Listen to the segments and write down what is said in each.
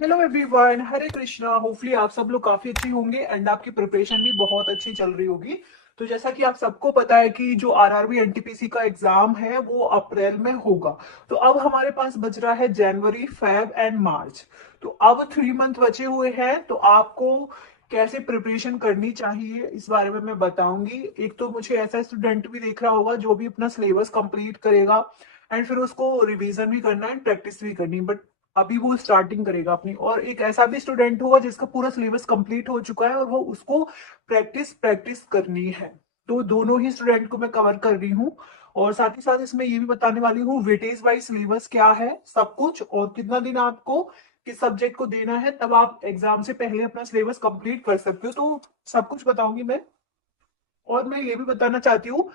Hello everyone, हरे Krishna. Hopefully आप सब लोग काफी अच्छे होंगे एंड आपकी प्रिपरेशन भी बहुत अच्छी चल रही होगी। तो जैसा कि आप सबको पता है कि जो आरआरबी एनटीपीसी का एग्जाम है वो अप्रैल में होगा। तो अब हमारे पास बच रहा है जनवरी, फेब एंड मार्च। तो अब 3 मंथ बचे हुए हैं। तो आपको कैसे प्रिपरेशन करनी चाहिए इस बारे में मैं बताऊंगी। एक तो मुझे ऐसा स्टूडेंट भी देख रहा होगा जो भी अपना सिलेबस कंप्लीट करेगा एंड फिर उसको रिवीजन भी करना है, प्रैक्टिस भी करनी, बट अभी वो स्टार्टिंग करेगा अपनी। और एक ऐसा भी स्टूडेंट होगा जिसका पूरा सिलेबस कंप्लीट हो चुका है और वो उसको प्रैक्टिस प्रैक्टिस करनी है। तो दोनों ही स्टूडेंट को मैं कवर कर रही हूँ। और साथ ही साथ इसमें ये भी बताने वाली हूँ वेटेज वाइज सिलेबस क्या है, सब कुछ, और कितना दिन आपको किस सब्जेक्ट को देना है, तब आप एग्जाम से पहले अपना सिलेबस कंप्लीट कर सकते हो। तो सब कुछ बताऊंगी मैं। और मैं ये भी बताना चाहती हूँ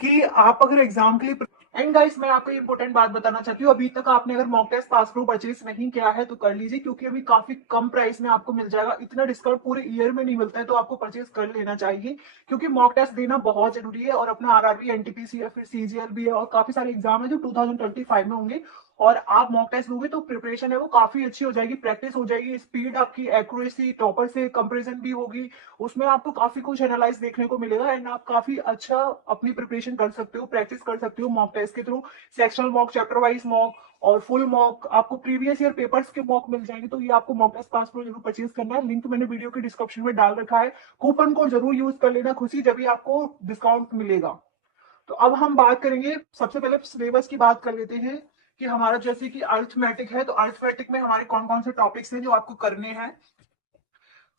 कि आप अगर एग्जाम के लिए एंड गाइस, मैं आपको इंपॉर्टेंट बात बताना चाहती हूँ। अभी तक आपने अगर mock test pass through purchase नहीं किया है तो कर लीजिए, क्योंकि अभी काफी कम प्राइस में आपको मिल जाएगा। इतना डिस्काउंट पूरे ईयर में नहीं मिलता है, तो आपको परचेज कर लेना चाहिए, क्योंकि मॉक टेस्ट देना बहुत जरूरी है। और अपना आरआरबी, एनटीपीसी या फिर सीजीएल भी है, और काफी सारे एग्जाम है जो 2025 में होंगे। और आप मॉक टेस्ट दोगे तो प्रिपरेशन है वो काफी अच्छी हो जाएगी, प्रैक्टिस हो जाएगी, स्पीड आपकी, एक्यूरेसी टॉपर से कंपेरिजन भी होगी। उसमें आपको काफी कुछ एनालाइज देखने को मिलेगा एंड आप काफी अच्छा अपनी प्रिपरेशन कर सकते हो, प्रैक्टिस कर सकते हो मॉक टेस्ट के through. Sectional mock, chapter wise mock और फुल मॉक, आपको प्रीवियस ईयर पेपर्स के मॉक मिल जाएंगे। तो ये आपको मॉक टेस्ट पास प्रो जरूर परचेज करना है। लिंक मैंने वीडियो के डिस्क्रिप्शन में डाल रखा है। कूपन कोड जरूर यूज कर लेना खुशी, जब भी आपको डिस्काउंट मिलेगा। तो अब हम बात करेंगे, सबसे पहले सिलेबस की बात कर लेते हैं कि हमारा जैसे कि अर्थमेटिक है, तो अर्थमेटिक में हमारे कौन कौन से टॉपिक्स हैं जो आपको करने हैं।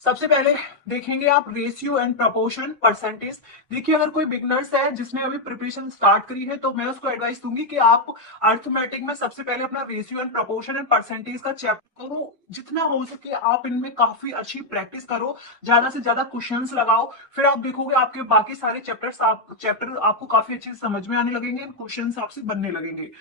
सबसे पहले देखेंगे आप रेशियो एंड प्रपोर्शन, परसेंटेज। देखिए, अगर कोई बिगनर्स है जिसने अभी प्रिपरेशन स्टार्ट करी है तो मैं उसको एडवाइस दूंगी कि आप अर्थमेटिक में सबसे पहले अपना ratio and proportion and percentage का चैप्टर करो। जितना हो सके आप इनमें काफी अच्छी प्रैक्टिस करो, ज्यादा से ज्यादा क्वेश्चंस लगाओ। फिर आप देखोगे आपके बाकी सारे चैप्टर आपको काफी अच्छे से समझ में आने लगेंगे, क्वेश्चंस आपसे बनने लगेंगे।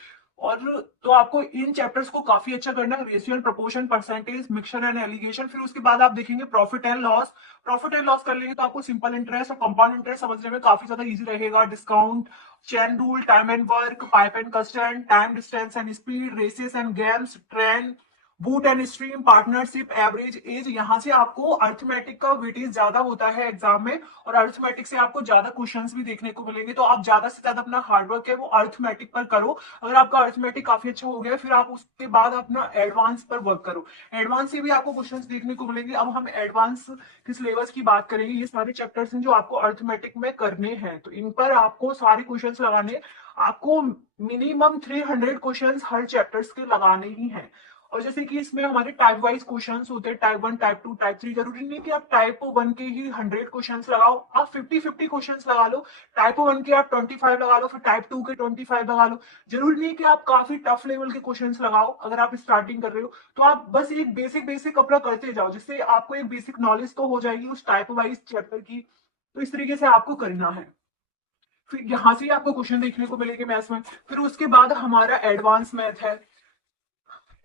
और तो आपको इन चैप्टर्स को काफी अच्छा करना है, ratio and proportion, percentage, mixture and alligation. फिर उसके बाद आप देखेंगे profit and loss. Profit and loss कर लेंगे तो आपको सिंपल इंटरेस्ट और कंपाउंड इंटरेस्ट समझने में काफी ज्यादा इजी रहेगा। Discount, chain rule, time and work, pipe and cistern, time, distance and speed, races and games, trend, boat and stream, partnership, average age. यहाँ से आपको अर्थमेटिक का वेटेज ज्यादा होता है एग्जाम में, और अर्थमेटिक से आपको ज्यादा क्वेश्चंस भी देखने को मिलेंगे। तो आप ज्यादा से ज्यादा अपना हार्डवर्क है वो अर्थमेटिक पर करो। अगर आपका अर्थमेटिक काफी अच्छा हो गया फिर आप उसके बाद अपना एडवांस पर वर्क करो। एडवांस से भी आपको क्वेश्चंस देखने को मिलेंगे। अब हम एडवांस के सिलेबस की बात करेंगे। ये सारे चैप्टर्स हैं जो आपको अर्थमेटिक में करने हैं, तो इन पर आपको सारे क्वेश्चंस लगाने। आपको मिनिमम 300 क्वेश्चंस हर चैप्टर्स के लगाने ही हैं। और जैसे कि इसमें हमारे टाइप वाइज क्वेश्चंस होते हैं, टाइप 1, टाइप 2, टाइप 3। जरूरी नहीं कि आप टाइप 1 के ही 100 क्वेश्चंस लगाओ, आप 50-50 क्वेश्चंस लगा लो। टाइप 1 के आप 25 लगा लो, फिर टाइप 2 के 25 लगा लो। जरूरी नहीं कि आप काफी टफ लेवल के क्वेश्चंस लगाओ। अगर आप स्टार्टिंग कर रहे हो तो आप बस एक बेसिक बेसिक अपना करते जाओ, जिससे आपको एक बेसिक नॉलेज तो हो जाएगी उस टाइप वाइज चैप्टर की। तो इस तरीके से आपको करना है। फिर यहाँ से ही आपको क्वेश्चन देखने को मिलेंगे मैथ्स में। फिर उसके बाद हमारा एडवांस मैथ है।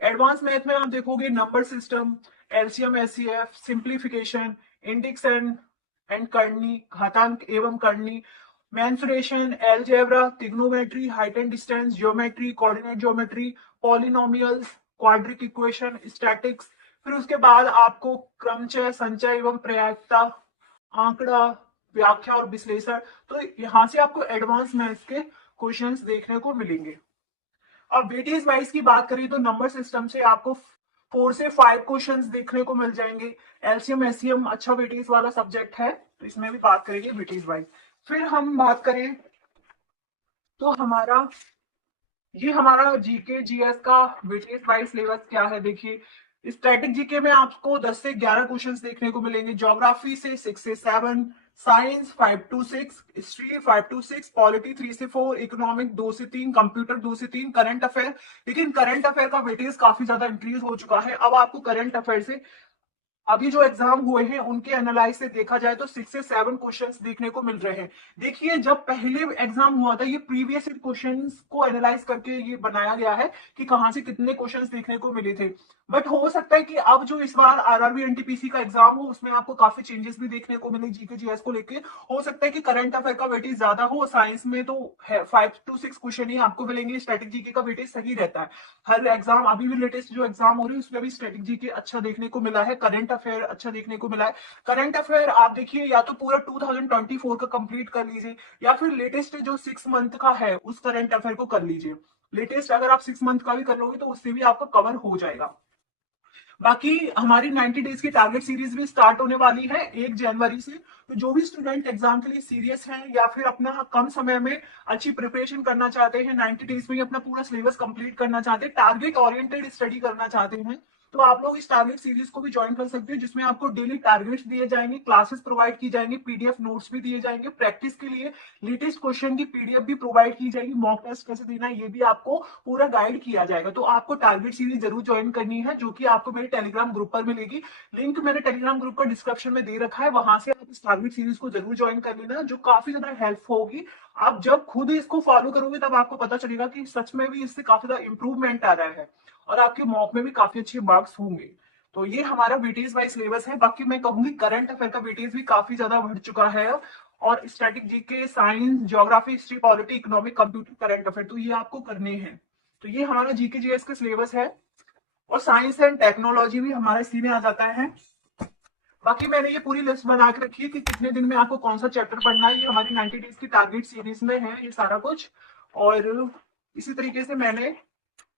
एडवांस मैथ में आप देखोगे number system, LCM, HCF, simplification, index and करनी, घातांक एवं करनी, mensuration, algebra, trigonometry, height and distance, geometry, coordinate geometry, polynomials, quadric equation, statics. फिर उसके बाद आपको क्रमचय, संचय एवं प्रयायिकता, आंकड़ा, व्याख्या और विश्लेषण। तो यहाँ से आपको एडवांस मैथ्स के क्वेश्चंस देखने को मिलेंगे। अब वेटेज वाइज की बात करें तो नंबर सिस्टम से आपको 4 से 5 क्वेश्चंस देखने को मिल जाएंगे। एलसीएम, एससीएम अच्छा वेटेज वाला सब्जेक्ट है, तो इसमें भी बात करेंगे वेटेज वाइज। फिर हम बात करें तो हमारा जीके जीएस का वेटेज वाइज सिलेबस क्या है। देखिए, स्टैटिक जीके में आपको 10 से 11 क्वेश्चंस देखने को मिलेंगे, ज्योग्राफी से 6 से 7, science 5 to 6, history 5 to 6, polity 3 से 4, इकोनॉमिक 2 से 3, कंप्यूटर 2 से 3, करंट अफेयर। लेकिन करंट अफेयर का वेटेज काफी ज्यादा इंक्रीज हो चुका है। अब आपको करंट अफेयर से अभी जो एग्जाम हुए हैं उनके एनालाइज से देखा जाए तो 6 से 7 क्वेश्चंस देखने को मिल रहे हैं। देखिए, जब पहले एग्जाम हुआ था ये प्रीवियस क्वेश्चंस को एनालाइज करके ये बनाया गया है कि कहां से कितने क्वेश्चंस देखने को मिले थे। बट हो सकता है कि अब जो इस बार आरआरबी एनटीपीसी का एग्जाम हो उसमें आपको काफी चेंजेस भी देखने को मिले जीके जीएस को लेके। हो सकता है कि करंट अफेयर का वेटेज ज्यादा हो, साइंस में तो है 5 to 6 क्वेश्चन ही आपको मिलेंगे, स्टैटिक जीके का वेटेज सही रहता है। हर एग्जाम अभी भी लेटेस्ट जो एग्जाम हो रही है उसमें भी स्टैटिक जीके अच्छा देखने को मिला है, करंट अफेयर अच्छा देखने को मिला है। करंट अफेयर आप देखिए या तो पूरा 2024 का कंप्लीट कर लीजिए या फिर लेटेस्ट जो 6 मंथ का है उस करंट अफेयर को कर लीजिए। लेटेस्ट अगर आप 6 मंथ का भी कर लोगे तो उससे भी आपका कवर हो जाएगा। बाकी हमारी 90 डेज की टारगेट सीरीज भी स्टार्ट होने वाली है 1 जनवरी से। तो जो भी स्टूडेंट एग्जाम के लिए सीरियस हैं या फिर अपना कम समय में अच्छी प्रिपरेशन करना चाहते हैं, 90 डेज में ही अपना पूरा सिलेबस कंप्लीट करना चाहते हैं, टारगेट ओरिएंटेड स्टडी करना चाहते हैं, तो आप लोग इस टारगेट सीरीज को भी ज्वाइन कर सकते हो, जिसमें आपको डेली टारगेट्स दिए जाएंगे, क्लासेस प्रोवाइड की जाएंगी, पीडीएफ नोट्स भी दिए जाएंगे, प्रैक्टिस के लिए लेटेस्ट क्वेश्चन की पीडीएफ भी प्रोवाइड की जाएगी, मॉक टेस्ट कैसे देना है ये भी आपको पूरा गाइड किया जाएगा। तो आपको टारगेट सीरीज जरूर ज्वाइन करनी है, जो कि आपको मेरे टेलीग्राम ग्रुप पर मिलेगी। लिंक मैंने टेलीग्राम ग्रुप का डिस्क्रिप्शन में दे रखा है, वहां से आप इस टारगेट सीरीज को जरूर ज्वाइन कर लेना, जो काफी ज्यादा हेल्प होगी। आप जब खुद इसको फॉलो करोगे तब आपको पता चलेगा कि सच में भी इससे काफी ज्यादा इंप्रूवमेंट आ रहा है और आपके मॉक में भी काफी अच्छे मार्क्स होंगे। तो ये हमारा वेटेज वाइज सिलेबस है। बाकी मैं कहूंगी करंट अफेयर का वेटेज भी काफी ज्यादा बढ़ चुका है, और static GK, science, geography, history, polity, economic, computer, current affair, तो ये आपको करने हैं। तो ये हमारा जीके जीएस का सिलेबस है। और साइंस एंड टेक्नोलॉजी भी हमारा इसी में आ जाता है। बाकी मैंने ये पूरी लिस्ट बना के रखी है कि कितने दिन में आपको कौन सा चैप्टर पढ़ना है, ये हमारी 90 डेज की टारगेट सीरीज में है ये सारा कुछ। और इसी तरीके से मैंने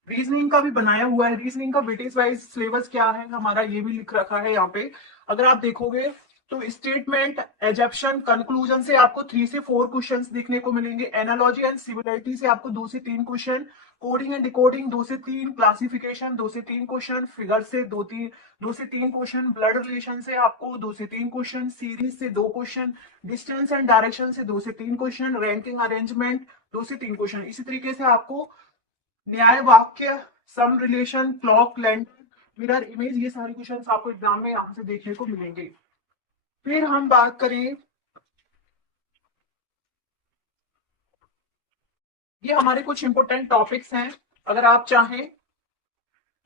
रीजनिंग का भी बनाया हुआ है। रीजनिंग का वेटेज वाइज सिलेबस क्या है हमारा ये भी लिख रखा है यहाँ पे। अगर आप देखोगे तो स्टेटमेंट, एजप्शन, कंक्लूजन से आपको 3 से 4 क्वेश्चंस देखने को मिलेंगे, एनालॉजी एंड सिमिलरिटी से आपको 2 से 3 क्वेश्चन, कोडिंग एंड डिकोडिंग 2 से 3, क्लासिफिकेशन 2 से 3 क्वेश्चन, फिगर से 2 से 3 क्वेश्चन, ब्लड रिलेशन से आपको 2 से 3 क्वेश्चन, सीरीज से 2 क्वेश्चन, डिस्टेंस एंड डायरेक्शन से 2 से 3 क्वेश्चन, रैंकिंग अरेंजमेंट 2 से 3 क्वेश्चन। इसी तरीके से आपको न्याय वाक्य, सम relation, clock, calendar, mirror image, ये सारे क्वेश्चन आपको एग्जाम में यहाँ से देखने को मिलेंगे। फिर हम बात करें, ये हमारे कुछ इंपोर्टेंट टॉपिक्स हैं। अगर आप चाहें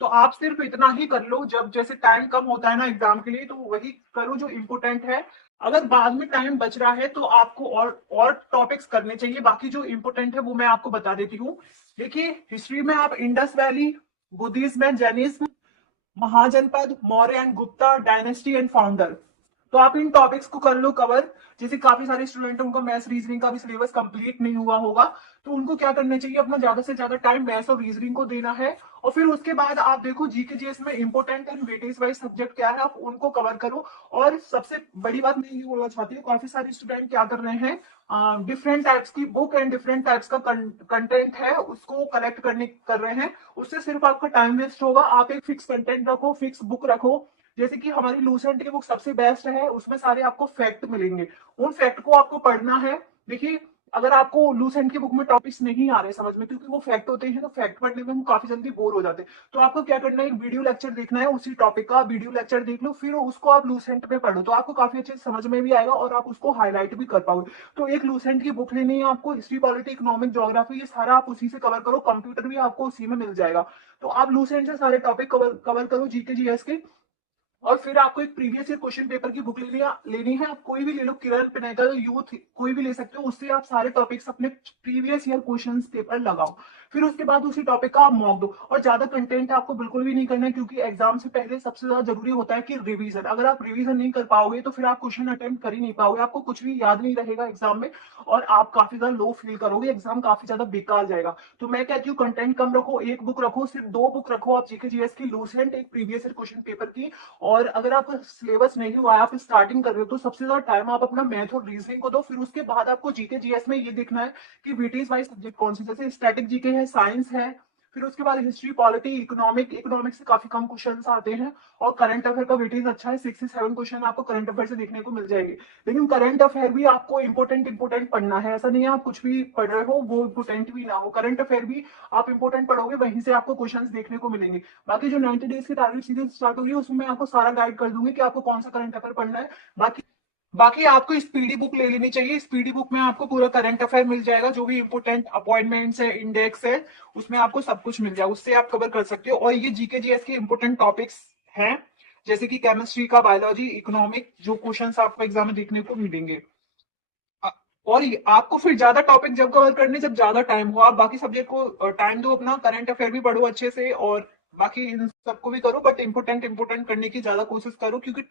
तो आप सिर्फ इतना ही कर लो, जब जैसे टाइम कम होता है ना एग्जाम के लिए तो वही करो जो इम्पोर्टेंट है। अगर बाद में टाइम बच रहा है तो आपको और टॉपिक्स करने चाहिए, बाकी जो इम्पोर्टेंट है वो मैं आपको बता देती हूँ। देखिए हिस्ट्री में आप Indus valley, Buddhism and Jainism, mahajanapada, Maurya and Gupta, dynasty and founder, तो आप इन टॉपिक्स को कर लो कवर। जैसे काफी सारे स्टूडेंट उनका मैथ्स रीजनिंग का भी सिलेबस कंप्लीट नहीं हुआ होगा, तो उनको क्या करना चाहिए, अपना ज्यादा से ज्यादा टाइम मैथ्स और रीजनिंग को देना है। और फिर उसके बाद आप देखो जीके जीएस में important and weightage wise subject क्या है, आप उनको कवर करो। और सबसे बड़ी बात मैं ये बोलना चाहती हूँ, काफी सारे स्टूडेंट क्या कर रहे हैं, डिफरेंट टाइप्स की बुक एंड डिफरेंट टाइप्स का कंटेंट है उसको कलेक्ट करने कर रहे हैं, उससे सिर्फ आपका टाइम वेस्ट होगा। आप एक फिक्स कंटेंट रखो, फिक्स बुक रखो। जैसे कि हमारी लूसेंट की बुक सबसे बेस्ट है, उसमें सारे आपको फैक्ट मिलेंगे, उन फैक्ट को आपको पढ़ना है। देखिए अगर आपको लूसेंट की बुक में टॉपिक्स नहीं आ रहे समझ में, क्योंकि वो फैक्ट होते हैं, तो फैक्ट पढ़ने में हम काफी जल्दी बोर हो जाते हैं, तो आपको क्या करना है, एक वीडियो लेक्चर देखना है, उसी टॉपिक का वीडियो लेक्चर देख लो, फिर उसको आप लूसेंट में पढ़ो, तो आपको काफी अच्छे से समझ में भी आएगा और आप उसको हाईलाइट भी कर पाओगे। तो एक लूसेंट की बुक लेनी है आपको, हिस्ट्री, पॉलिटी, इकोनॉमिक, ज्योग्राफी, ये सारा आप उसी से कवर करो, कंप्यूटर भी आपको उसी में मिल जाएगा। तो आप लूसेंट से सारे टॉपिक कवर करो जीके जीएस के। और फिर आपको एक प्रीवियस ईयर क्वेश्चन पेपर की बुक लेनी है, आप कोई भी ले लो, किरण पिनाकल, यूथ, कोई भी ले सकते हो, उससे आप सारे टॉपिक्स अपने प्रीवियस ईयर क्वेश्चन पेपर लगाओ। फिर उसके बाद उसी टॉपिक का आप मॉक दो। और ज्यादा कंटेंट आपको बिल्कुल भी नहीं करना है, क्योंकि एग्जाम से पहले सबसे ज्यादा जरूरी होता है कि रिवीजन। अगर आप रिवीजन नहीं कर पाओगे तो फिर आप क्वेश्चन अटेम्प्ट कर ही नहीं पाओगे, आपको कुछ भी याद नहीं रहेगा एग्जाम में, और आप काफी ज्यादा लो फील करोगे, एग्जाम काफी ज्यादा बेकार जाएगा। तो मैं कहती हूँ कंटेंट कम रखो, एक बुक रखो, सिर्फ 2 बुक रखो आप जीके जीएस की, लूसेंट, एक प्रीवियस ईयर क्वेश्चन पेपर की। और अगर आप सिलेबस नहीं हुआ है, आप स्टार्टिंग कर रहे हो, तो सबसे ज्यादा टाइम आप अपना मैथ और रीजनिंग को दो। फिर उसके बाद आपको जीके जीएस में ये देखना है कि वेटेज वाइज सब्जेक्ट कौन से, जैसे स्टैटिक जीके है, साइंस है, फिर उसके बाद हिस्ट्री, पॉलिटी, इकोनॉमिक से काफी कम क्वेश्चंस आते हैं। और करंट अफेयर का वेटेज अच्छा है, 6 से 7 क्वेश्चन आपको करंट अफेयर से देखने को मिल जाएंगे। लेकिन करंट अफेयर भी आपको इंपोर्टेंट पढ़ना है, ऐसा नहीं है आप कुछ भी पढ़ रहे हो वो इंपोर्टेंट भी ना हो, करंट अफेयर भी आप इंपोर्टेंट पढ़ोगे, वहीं से आपको क्वेश्चंस देखने को मिलेंगे। बाकी जो 90 डेज की टारगेट सीरीज स्टार्ट होगी उसमें मैं आपको सारा गाइड कर दूंगी कि आपको कौन सा करंट अफेयर पढ़ना है। बाकी बाकी आपको स्पीडी बुक ले लेनी चाहिए। स्पीडी बुक में आपको पूरा करंट अफेयर मिल जाएगा, जो भी इंपोर्टेंट अपॉइंटमेंट्स है, इंडेक्स है, उसमें आपको सब कुछ मिल जाएगा, उससे आप कवर कर सकते हो। और ये जीके जीएस के इंपोर्टेंट टॉपिक्स हैं, जैसे कि केमिस्ट्री का, बायोलॉजी, इकोनॉमिक, जो क्वेश्चंस आपको एग्जाम में देखने को मिलेंगे। अ- और आपको फिर ज्यादा टॉपिक जब कवर करने, जब ज्यादा टाइम हो, आप बाकी सब्जेक्ट को टाइम दो अपना, करंट अफेयर भी पढ़ो अच्छे से, और बाकी इन सबको भी करो, बट इंपोर्टेंट इंपोर्टेंट करने की ज्यादा कोशिश करो, क्योंकि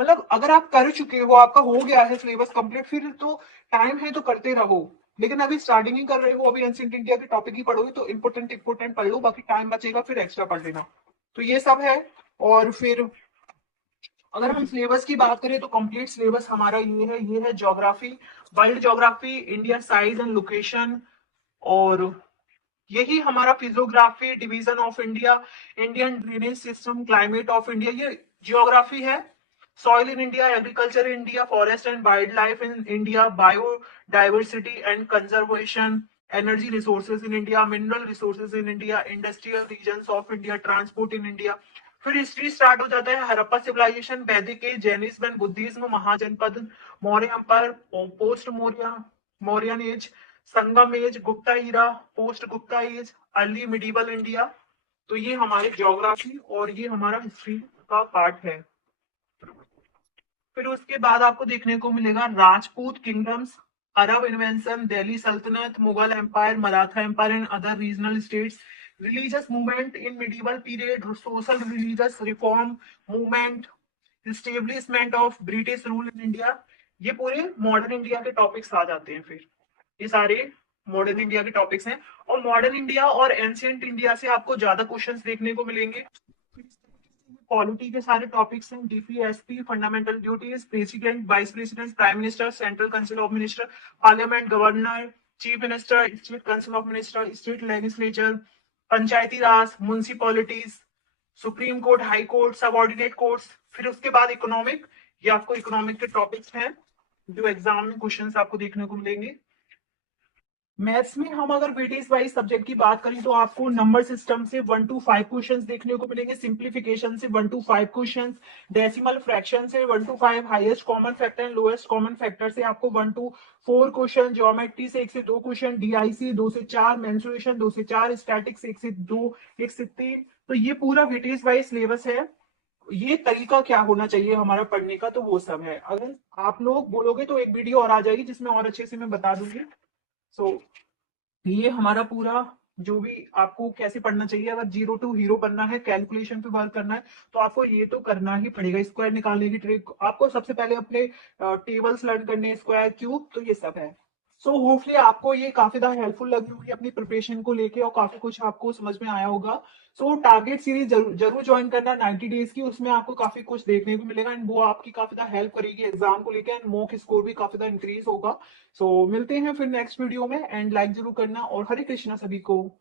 मतलब अगर आप कर चुके हो, आपका हो गया है सिलेबस कंप्लीट, फिर तो टाइम है तो करते रहो। लेकिन अभी स्टार्टिंग ही कर रहे हो, अभी एंशिएंट इंडिया के टॉपिक ही पढ़ोगे, तो इंपोर्टेंट इंपोर्टेंट पढ़ लो, बाकी टाइम बचेगा फिर एक्स्ट्रा पढ़ लेना। तो ये सब है। और फिर अगर हम सिलेबस की बात करें, तो कंप्लीट सिलेबस हमारा ये है geography, world geography, India size and location, और यही हमारा physiography, division of India, Indian drainage system, climate of India, ये जियोग्राफी है। Soil in India, agriculture in India, forest and wild life in India, biodiversity and conservation, energy resources in India, mineral resources in India, industrial regions of India, transport in India. फिर history start हो जाता है, Harappa civilisation, Vedic age, Jainism and Buddhism, महाजनपद, Maurya empire, post Maurya, Mauryan age, Sangam age, Gupta era, post Gupta age, early medieval India. तो ये हमारे geography और ये हमारा हिस्ट्री का पार्ट है। फिर उसके बाद आपको देखने को मिलेगा Rajput kingdoms, Arab invention, Delhi sultanate, Mughal empire, Maratha empire and other regional states, religious movement in medieval period, social religious reform movement, establishment of British rule in India. ये पूरे मॉडर्न इंडिया के टॉपिक्स आ जाते हैं। फिर ये सारे मॉडर्न इंडिया के टॉपिक्स हैं, और मॉडर्न इंडिया और एंशियंट इंडिया से आपको ज्यादा क्वेश्चंस देखने को मिलेंगे। पॉलिटी के सारे टॉपिक्स हैं, DPSP, fundamental duties, president, vice president, prime minister, central council of minister, parliament, governor, chief minister, state council of minister, state legislature, Panchayati Raj, municipalities, supreme court, high court, subordinate courts. फिर उसके बाद economic, ये आपको economic के topics हैं जो exam में questions आपको देखने को मिलेंगे। मैथ्स में हम अगर वेटेज वाइज सब्जेक्ट की बात करें, तो आपको नंबर सिस्टम से 1 to 5 क्वेश्चंस देखने को मिलेंगे, सिंप्लीफिकेशन से 1 to 5 क्वेश्चंस, डेसिमल फ्रैक्शन से 1 to 5, highest common factor and lowest common factor से आपको 1 to 4 क्वेश्चन, ज्योमेट्री से 1 से 2 क्वेश्चन, डीआईसी 2 से 4, मेंसुरेशन 2 से 4, स्टैटिक्स 1 से 2, 1 से 3। तो ये पूरा वेटेज वाइज सिलेबस है। ये तरीका क्या होना चाहिए हमारा पढ़ने का, तो वो सब है। अगर आप लोग बोलोगे तो एक वीडियो और आ जाएगी, जिसमें और अच्छे से मैं बता दूंगी। सो ये हमारा पूरा, जो भी आपको कैसे पढ़ना चाहिए, अगर जीरो टू हीरो बनना है, कैलकुलेशन पे वर्क करना है, तो आपको ये तो करना ही पड़ेगा। स्क्वायर निकालने की ट्रिक आपको सबसे पहले अपने टेबल्स लर्न करने, स्क्वायर, क्यूब, तो ये सब है। सो होपफुली आपको ये काफी ज्यादा हेल्पफुल लगी होगी अपनी प्रिपरेशन को लेके, और काफी कुछ आपको समझ में आया होगा। सो टारगेट सीरीज जरूर जरूर ज्वाइन करना 90 डेज की, उसमें आपको काफी कुछ देखने को मिलेगा, एंड वो आपकी काफी ज्यादा हेल्प करेगी एग्जाम को लेकर, एंड मॉक स्कोर भी काफी ज्यादा इंक्रीज होगा। सो मिलते हैं फिर नेक्स्ट वीडियो में, एंड लाइक जरूर करना, और हरे कृष्णा सभी को।